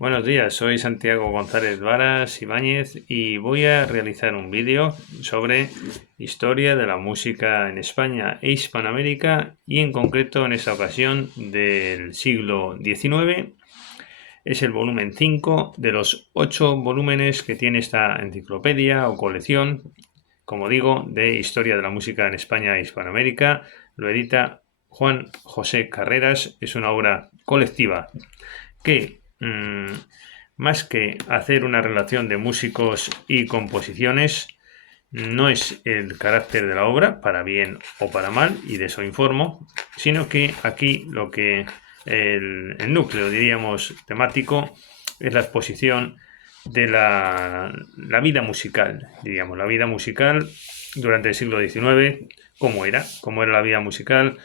Buenos días, soy Santiago González Varas Ibáñez y voy a realizar un vídeo sobre historia de la música en España e Hispanoamérica y en concreto en esta ocasión del siglo XIX. Es el volumen 5 de los 8 volúmenes que tiene esta enciclopedia o colección, como digo, de historia de la música en España e Hispanoamérica. Lo edita Juan José Carreras. Es una obra colectiva que más que hacer una relación de músicos y composiciones, no es el carácter de la obra, para bien o para mal, y de eso informo, sino que aquí lo que el núcleo, diríamos, temático, es la exposición de la vida musical, diríamos, la vida musical durante el siglo XIX, cómo era la vida musical,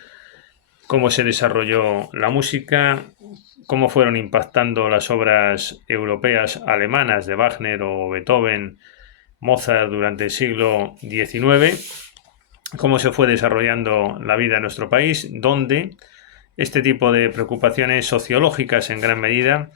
cómo se desarrolló la música, cómo fueron impactando las obras europeas alemanas de Wagner o Beethoven, Mozart durante el siglo XIX, cómo se fue desarrollando la vida en nuestro país, donde este tipo de preocupaciones sociológicas en gran medida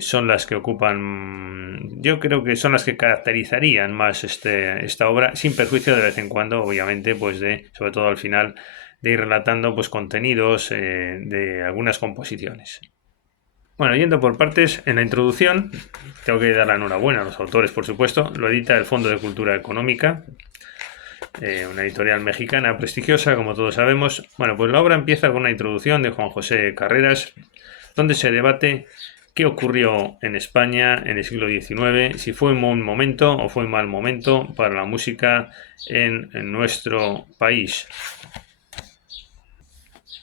son las que ocupan, yo creo que son las que caracterizarían más esta obra, sin perjuicio de vez en cuando, obviamente, pues sobre todo al final, de ir relatando pues contenidos de algunas composiciones. Bueno, yendo por partes, en la introducción tengo que dar la enhorabuena a los autores, por supuesto. Lo edita el Fondo de Cultura Económica, una editorial mexicana prestigiosa, como todos sabemos. Bueno, pues la obra empieza con una introducción de Juan José Carreras, donde se debate qué ocurrió en España en el siglo XIX, si fue un buen momento o fue un mal momento para la música en nuestro país.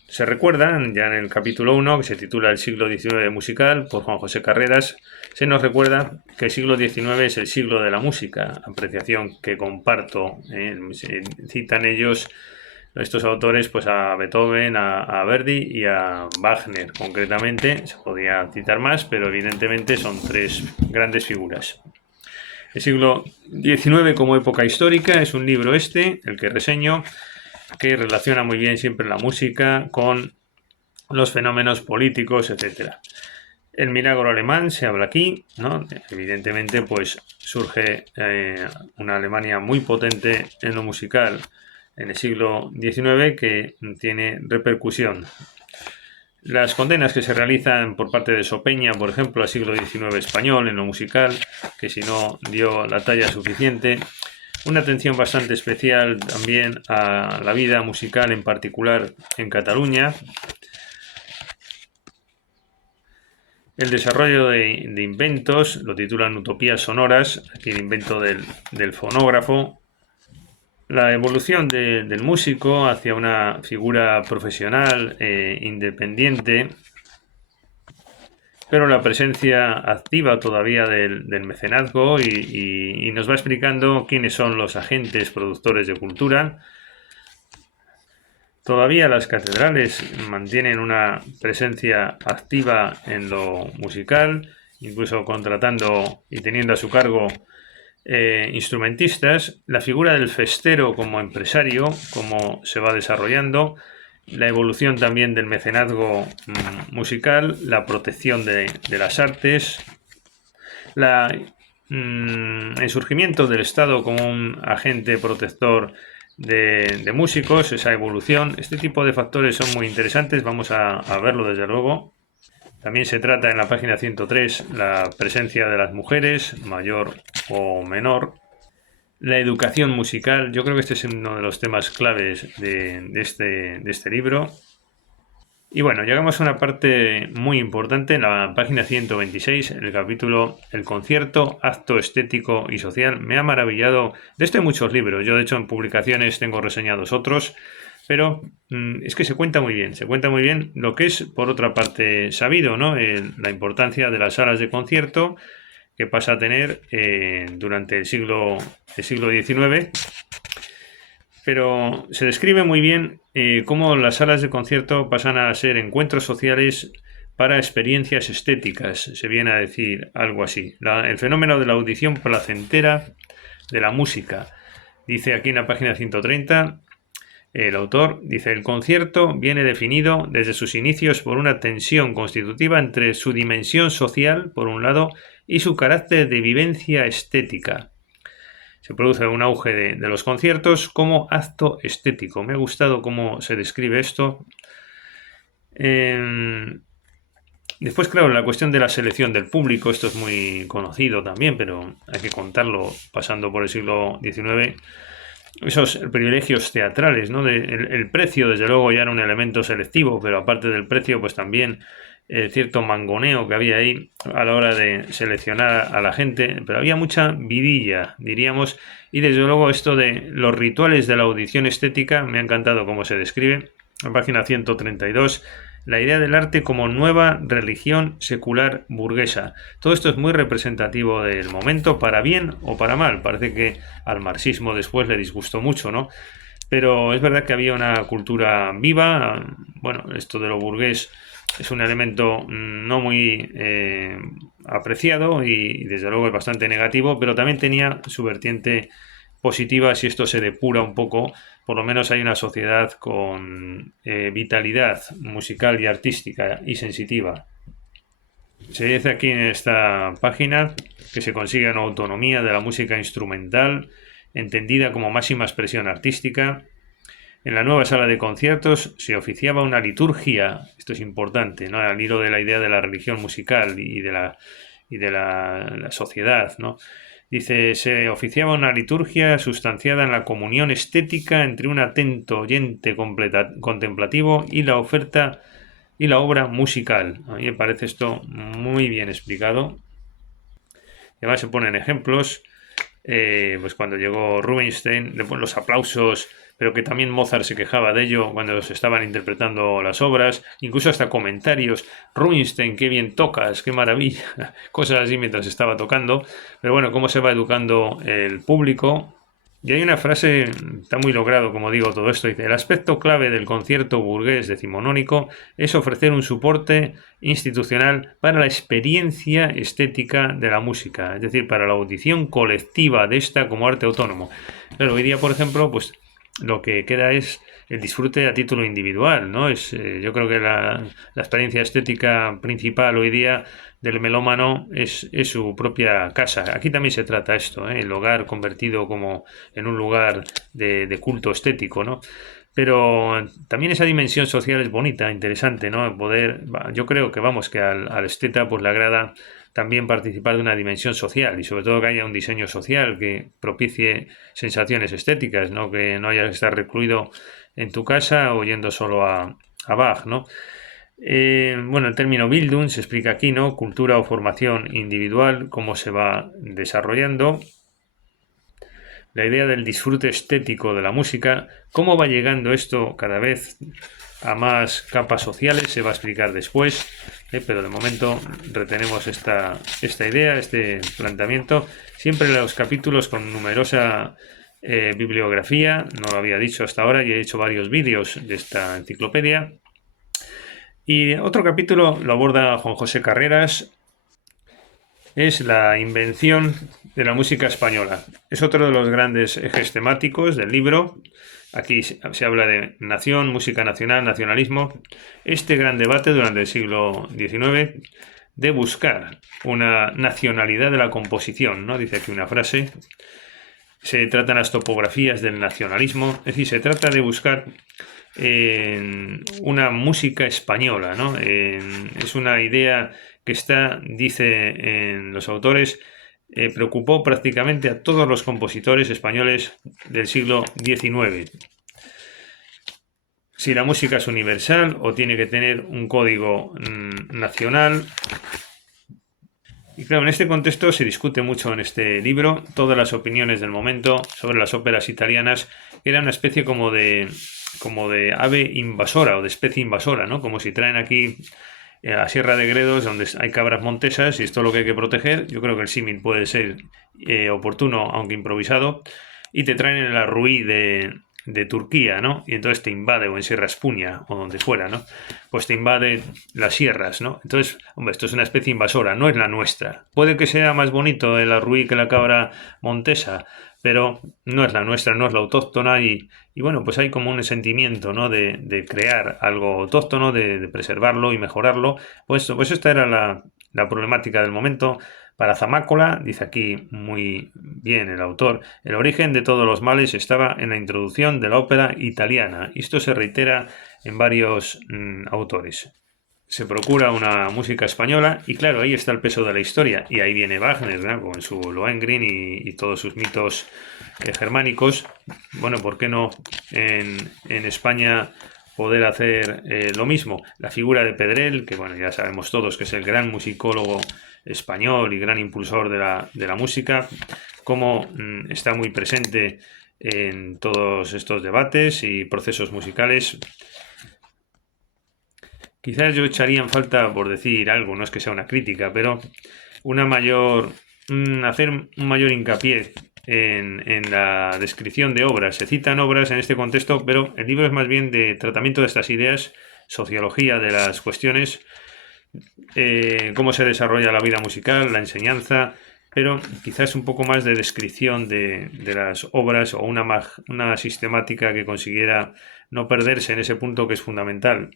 Se recuerda, ya en el capítulo 1, que se titula El siglo XIX musical, por Juan José Carreras, se nos recuerda que el siglo XIX es el siglo de la música, apreciación que comparto. Citan ellos, estos autores, pues a Beethoven, a Verdi y a Wagner, concretamente. Se podía citar más, pero evidentemente son tres grandes figuras. El siglo XIX como época histórica es un libro el que reseño, que relaciona muy bien siempre la música con los fenómenos políticos, etc. El milagro alemán se habla aquí, ¿no? Evidentemente, pues surge una Alemania muy potente en lo musical en el siglo XIX que tiene repercusión. Las condenas que se realizan por parte de Sopeña, por ejemplo, al siglo XIX español en lo musical, que si no dio la talla suficiente. Una atención bastante especial también a la vida musical, en particular en Cataluña. El desarrollo de inventos, lo titulan Utopías sonoras, aquí el invento del fonógrafo. La evolución del músico hacia una figura profesional independiente, pero la presencia activa todavía del mecenazgo y nos va explicando quiénes son los agentes productores de cultura. Todavía las catedrales mantienen una presencia activa en lo musical, incluso contratando y teniendo a su cargo instrumentistas. La figura del festero como empresario, cómo se va desarrollando, la evolución también del mecenazgo musical, la protección de las artes, el surgimiento del Estado como un agente protector de músicos, esa evolución. Este tipo de factores son muy interesantes, vamos a verlo desde luego. También se trata en la página 103 la presencia de las mujeres, mayor o menor. La educación musical, yo creo que este es uno de los temas claves de este libro. Y bueno, llegamos a una parte muy importante en la página 126, el capítulo El concierto, acto estético y social. Me ha maravillado. De esto hay muchos libros. Yo, de hecho, en publicaciones tengo reseñados otros. Pero es que se cuenta muy bien lo que es, por otra parte, sabido, ¿no? La importancia de las salas de concierto que pasa a tener durante el siglo XIX. Pero se describe muy bien cómo las salas de concierto pasan a ser encuentros sociales para experiencias estéticas, se viene a decir algo así. El fenómeno de la audición placentera de la música. Dice aquí en la página 130, El autor dice: el concierto viene definido desde sus inicios por una tensión constitutiva entre su dimensión social, por un lado, y su carácter de vivencia estética. Se produce un auge de los conciertos como acto estético. Me ha gustado cómo se describe esto. Después, claro, la cuestión de la selección del público, esto es muy conocido también, pero hay que contarlo pasando por el siglo XIX. Esos privilegios teatrales, ¿no? El precio, desde luego, ya era un elemento selectivo, pero aparte del precio, pues también cierto mangoneo que había ahí a la hora de seleccionar a la gente, pero había mucha vidilla, diríamos, y desde luego esto de los rituales de la audición estética, me ha encantado cómo se describe, en página 132, la idea del arte como nueva religión secular burguesa. Todo esto es muy representativo del momento, para bien o para mal. Parece que al marxismo después le disgustó mucho, ¿no? Pero es verdad que había una cultura viva. Bueno, esto de lo burgués es un elemento no muy apreciado y desde luego es bastante negativo, pero también tenía su vertiente positiva si esto se depura un poco. Por lo menos hay una sociedad con vitalidad musical y artística y sensitiva. Se dice aquí en esta página que se consigue una autonomía de la música instrumental, entendida como máxima expresión artística. En la nueva sala de conciertos se oficiaba una liturgia, esto es importante, ¿no? Al hilo de la idea de la religión musical y de la sociedad, ¿no? Dice, se oficiaba una liturgia sustanciada en la comunión estética entre un atento oyente contemplativo y la oferta y la obra musical. A mí me parece esto muy bien explicado. Además se ponen ejemplos, pues cuando llegó Rubinstein, después los aplausos, pero que también Mozart se quejaba de ello cuando se estaban interpretando las obras, incluso hasta comentarios: Rubinstein, qué bien tocas, qué maravilla, cosas así mientras estaba tocando. Pero bueno, cómo se va educando el público. Y hay una frase, está muy logrado, como digo, todo esto, dice: el aspecto clave del concierto burgués decimonónico es ofrecer un soporte institucional para la experiencia estética de la música, es decir, para la audición colectiva de esta como arte autónomo. Claro, hoy día, por ejemplo, pues lo que queda es el disfrute a título individual, ¿no? Yo creo que la experiencia estética principal hoy día del melómano es su propia casa. Aquí también se trata esto, ¿eh? El hogar convertido como en un lugar de culto estético, ¿no? Pero también esa dimensión social es bonita, interesante, ¿no? Yo creo que vamos, que al esteta pues le agrada también participar de una dimensión social y sobre todo que haya un diseño social que propicie sensaciones estéticas, ¿no? Que no haya que estar recluido en tu casa o yendo solo a Bach, ¿no? Bueno, el término Bildung se explica aquí, ¿no? Cultura o formación individual, cómo se va desarrollando. La idea del disfrute estético de la música, cómo va llegando esto cada vez a más capas sociales, se va a explicar después, pero de momento retenemos esta idea, este planteamiento, siempre en los capítulos con numerosa bibliografía. No lo había dicho hasta ahora y he hecho varios vídeos de esta enciclopedia. Y otro capítulo lo aborda Juan José Carreras, es la invención de la música española. Es otro de los grandes ejes temáticos del libro. Aquí se habla de nación, música nacional, nacionalismo. Este gran debate durante el siglo XIX de buscar una nacionalidad de la composición, ¿no? Dice aquí una frase. Se tratan las topografías del nacionalismo, es decir, se trata de buscar una música española, ¿no? Es una idea que está, dicen los autores, preocupó prácticamente a todos los compositores españoles del siglo XIX. Si la música es universal o tiene que tener un código nacional. Y claro, en este contexto se discute mucho en este libro todas las opiniones del momento sobre las óperas italianas, que era una especie como de ave invasora o de especie invasora, ¿no? Como si traen aquí a la Sierra de Gredos, donde hay cabras montesas y esto es lo que hay que proteger. Yo creo que el símil puede ser oportuno, aunque improvisado, y te traen el arruí de Turquía, ¿no? Y entonces te invade, o en Sierra Espuña, o donde fuera, ¿no? Pues te invade las sierras, ¿no? Entonces, hombre, esto es una especie invasora, no es la nuestra. Puede que sea más bonito el arruí que la cabra montesa, pero no es la nuestra, no es la autóctona y bueno, pues hay como un sentimiento, ¿no? de crear algo autóctono, de preservarlo y mejorarlo. Pues esta era la problemática del momento. Para Zamácola, dice aquí muy bien el autor, el origen de todos los males estaba en la introducción de la ópera italiana. Esto se reitera en varios autores. Se procura una música española y claro, ahí está el peso de la historia y ahí viene Wagner, ¿no? Con su Lohengrin y todos sus mitos germánicos. Bueno, ¿por qué no en España poder hacer lo mismo? La figura de Pedrell, que bueno, ya sabemos todos que es el gran musicólogo español y gran impulsor de la música, cómo está muy presente en todos estos debates y procesos musicales. Quizás yo echaría en falta, por decir algo, no es que sea una crítica, pero hacer un mayor hincapié en la descripción de obras. Se citan obras en este contexto, pero el libro es más bien de tratamiento de estas ideas, sociología de las cuestiones, cómo se desarrolla la vida musical, la enseñanza, pero quizás un poco más de descripción de las obras o una sistemática que consiguiera no perderse en ese punto que es fundamental.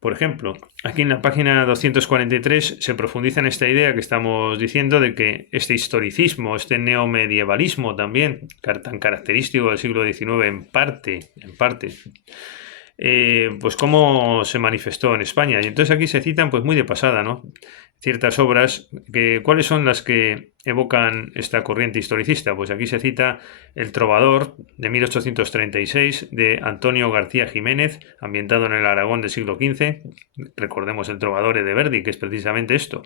Por ejemplo, aquí en la página 243 se profundiza en esta idea que estamos diciendo de que este historicismo, este neomedievalismo también, tan característico del siglo XIX en parte, pues cómo se manifestó en España. Y entonces aquí se citan pues muy de pasada, ¿no? Ciertas obras, ¿cuáles son las que evocan esta corriente historicista? Pues aquí se cita El Trovador, de 1836, de Antonio García Jiménez, ambientado en el Aragón del siglo XV. Recordemos El Trovador de Verdi, que es precisamente esto.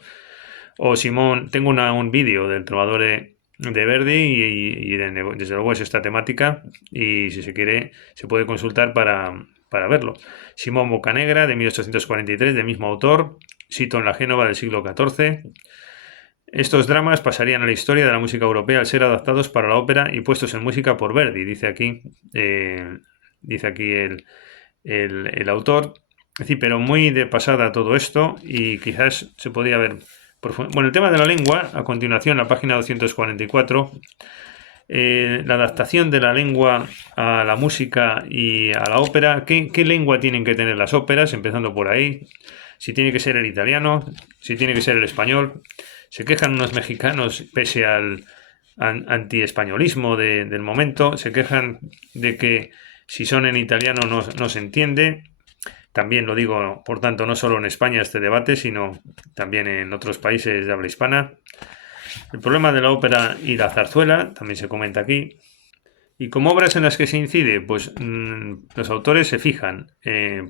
O Simón, tengo un vídeo del Trovador de Verdi y desde luego es esta temática y si se quiere se puede consultar para verlo. Simón Bocanegra, de 1843, del mismo autor. Sito en la Génova del siglo XIV. Estos dramas pasarían a la historia de la música europea al ser adaptados para la ópera y puestos en música por Verdi, dice aquí el autor. Es decir, pero muy de pasada todo esto y quizás se podría ver. Bueno, el tema de la lengua, a continuación, la página 244. La adaptación de la lengua a la música y a la ópera. ¿Qué lengua tienen que tener las óperas? Empezando por ahí. Si tiene que ser el italiano, si tiene que ser el español. Se quejan unos mexicanos, pese al anti-españolismo del momento, se quejan de que si son en italiano no se entiende. También lo digo, por tanto, no solo en España este debate, sino también en otros países de habla hispana. El problema de la ópera y la zarzuela también se comenta aquí. Y como obras en las que se incide, pues los autores se fijan,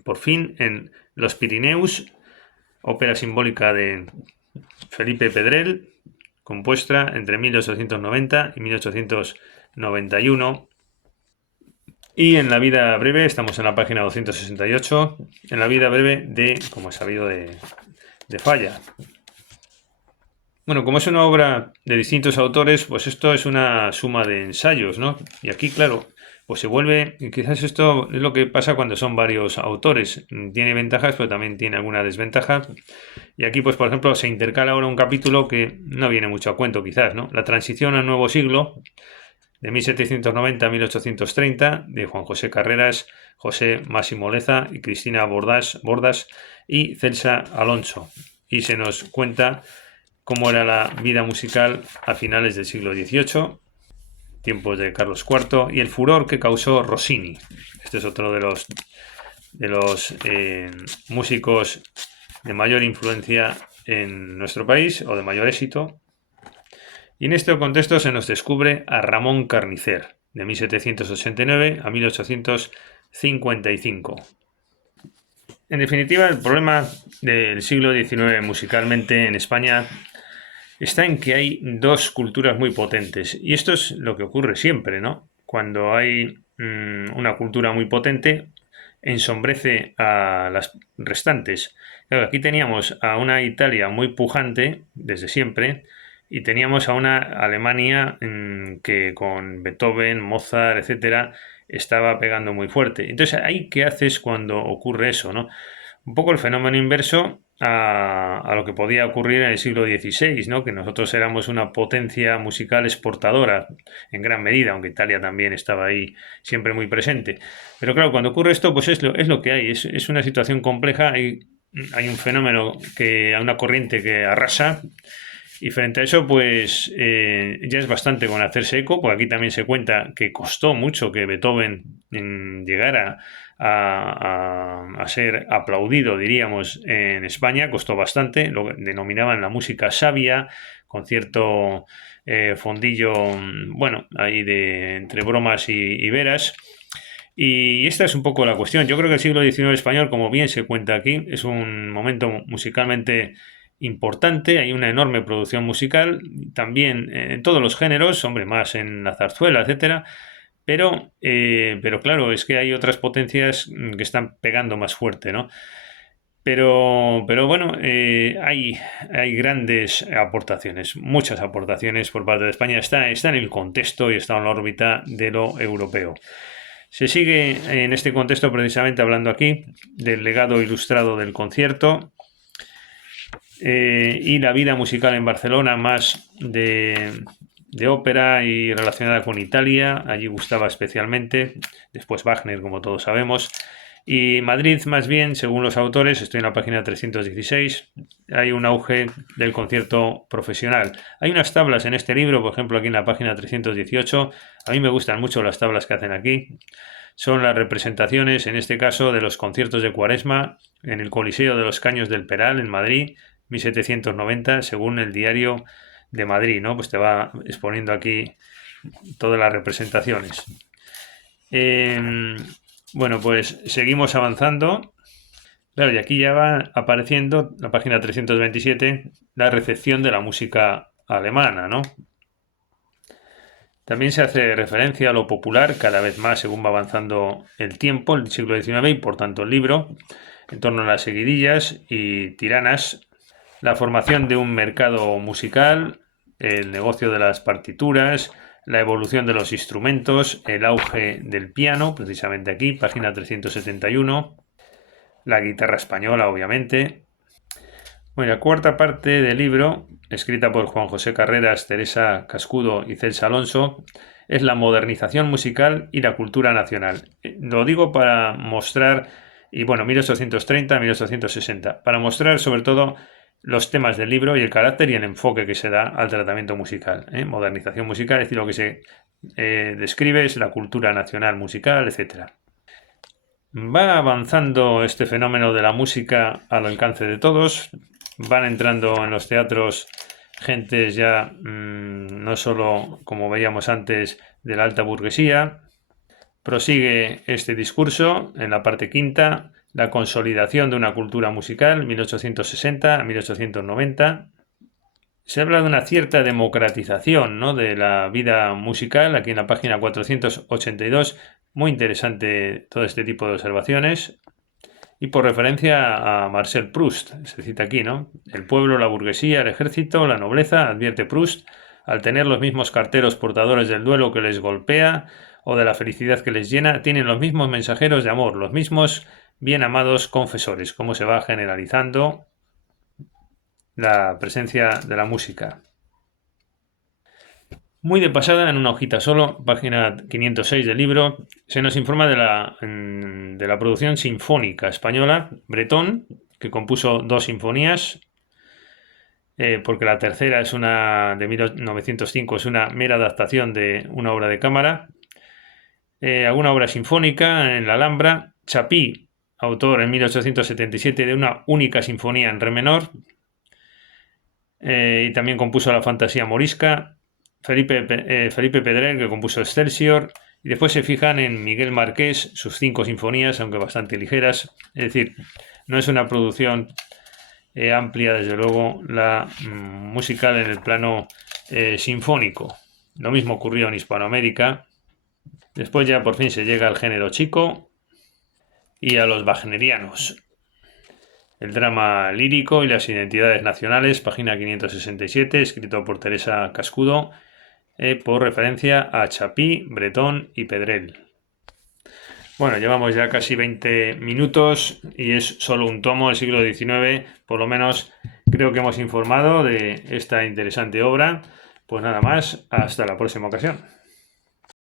por fin, en Los Pirineus, ópera simbólica de Felipe Pedrell, compuesta entre 1890 y 1891. Y en la vida breve, estamos en la página 268, en la vida breve de, como he sabido, de Falla. Bueno, como es una obra de distintos autores, pues esto es una suma de ensayos, ¿no? Y aquí, claro, pues se vuelve, quizás esto es lo que pasa cuando son varios autores. Tiene ventajas, pero también tiene alguna desventaja. Y aquí, pues por ejemplo, se intercala ahora un capítulo que no viene mucho a cuento, quizás, ¿no? La transición al nuevo siglo, de 1790 a 1830, de Juan José Carreras, José Máximo Leza y Cristina Bordas y Celsa Alonso. Y se nos cuenta cómo era la vida musical a finales del siglo XVIII, tiempos de Carlos IV, y el furor que causó Rossini. Este es otro de los músicos de mayor influencia en nuestro país, o de mayor éxito. Y en este contexto se nos descubre a Ramón Carnicer, de 1789 a 1855. En definitiva, el problema del siglo XIX musicalmente en España está en que hay dos culturas muy potentes. Y esto es lo que ocurre siempre, ¿no? Cuando hay una cultura muy potente, ensombrece a las restantes. Claro, aquí teníamos a una Italia muy pujante desde siempre y teníamos a una Alemania que con Beethoven, Mozart, etcétera, estaba pegando muy fuerte. Entonces, ¿ahí qué haces cuando ocurre eso, no? Un poco el fenómeno inverso a lo que podía ocurrir en el siglo XVI, ¿no? Que nosotros éramos una potencia musical exportadora en gran medida, aunque Italia también estaba ahí siempre muy presente. Pero claro, cuando ocurre esto, pues es lo que hay, es una situación compleja, hay un fenómeno, hay una corriente que arrasa. Y frente a eso, pues ya es bastante con hacerse eco, porque aquí también se cuenta que costó mucho que Beethoven llegara a ser aplaudido, diríamos, en España, costó bastante, lo denominaban la música sabia, con cierto fondillo, bueno, ahí entre bromas y veras. Y esta es un poco la cuestión. Yo creo que el siglo XIX español, como bien se cuenta aquí, es un momento musicalmente importante. Hay una enorme producción musical, también en todos los géneros, hombre, más en la zarzuela, etcétera. Pero claro, es que hay otras potencias que están pegando más fuerte, ¿no? Pero bueno, hay grandes aportaciones, muchas aportaciones por parte de España. Está en el contexto y está en la órbita de lo europeo. Se sigue en este contexto precisamente hablando aquí del legado ilustrado del concierto y la vida musical en Barcelona, más de ópera y relacionada con Italia. Allí gustaba especialmente, después Wagner, como todos sabemos. Y Madrid, más bien, según los autores, estoy en la página 316, hay un auge del concierto profesional. Hay unas tablas en este libro, por ejemplo, aquí en la página 318. A mí me gustan mucho las tablas que hacen aquí. Son las representaciones, en este caso, de los conciertos de Cuaresma en el Coliseo de los Caños del Peral, en Madrid, 1790, según el Diario de Madrid, ¿no? Pues te va exponiendo aquí todas las representaciones. Bueno, pues seguimos avanzando. Claro, y aquí ya va apareciendo, la página 327, la recepción de la música alemana, ¿no? También se hace referencia a lo popular, cada vez más según va avanzando el tiempo, el siglo XIX, y por tanto el libro, en torno a las seguidillas y tiranas, la formación de un mercado musical, el negocio de las partituras, la evolución de los instrumentos, el auge del piano, precisamente aquí, página 371, la guitarra española, obviamente. Bueno, la cuarta parte del libro, escrita por Juan José Carreras, Teresa Cascudo y Celsa Alonso, es la modernización musical y la cultura nacional. Lo digo para mostrar, y bueno, 1830-1860, para mostrar sobre todo los temas del libro y el carácter y el enfoque que se da al tratamiento musical. Modernización musical, es decir, lo que se describe es la cultura nacional musical, etc. Va avanzando este fenómeno de la música al alcance de todos, van entrando en los teatros gentes ya no solo, como veíamos antes, de la alta burguesía. Prosigue este discurso en la parte quinta, la consolidación de una cultura musical, 1860 a 1890. Se habla de una cierta democratización, ¿no?, de la vida musical, aquí en la página 482, muy interesante todo este tipo de observaciones. Y por referencia a Marcel Proust, se cita aquí, ¿no? El pueblo, la burguesía, el ejército, la nobleza, advierte Proust, al tener los mismos carteros portadores del duelo que les golpea o de la felicidad que les llena, tienen los mismos mensajeros de amor, los mismos bien amados confesores, como se va generalizando la presencia de la música. Muy de pasada, en una hojita solo, página 506 del libro, se nos informa de la producción sinfónica española, Bretón, que compuso 2 sinfonías, porque la tercera es una de 1905, es una mera adaptación de una obra de cámara, alguna obra sinfónica en la Alhambra, Chapí, autor en 1877 de una única sinfonía en re menor, y también compuso la fantasía morisca, Felipe Pedrell, que compuso Excelsior, y después se fijan en Miguel Marqués, sus 5 sinfonías, aunque bastante ligeras. Es decir, no es una producción amplia, desde luego, la musical en el plano sinfónico. Lo mismo ocurrió en Hispanoamérica. Después ya por fin se llega al género chico y a los wagnerianos. El drama lírico y las identidades nacionales, página 567, escrito por Teresa Cascudo, por referencia a Chapí, Bretón y Pedrell. Bueno, llevamos ya casi 20 minutos y es solo un tomo del siglo XIX. Por lo menos creo que hemos informado de esta interesante obra. Pues nada más, hasta la próxima ocasión.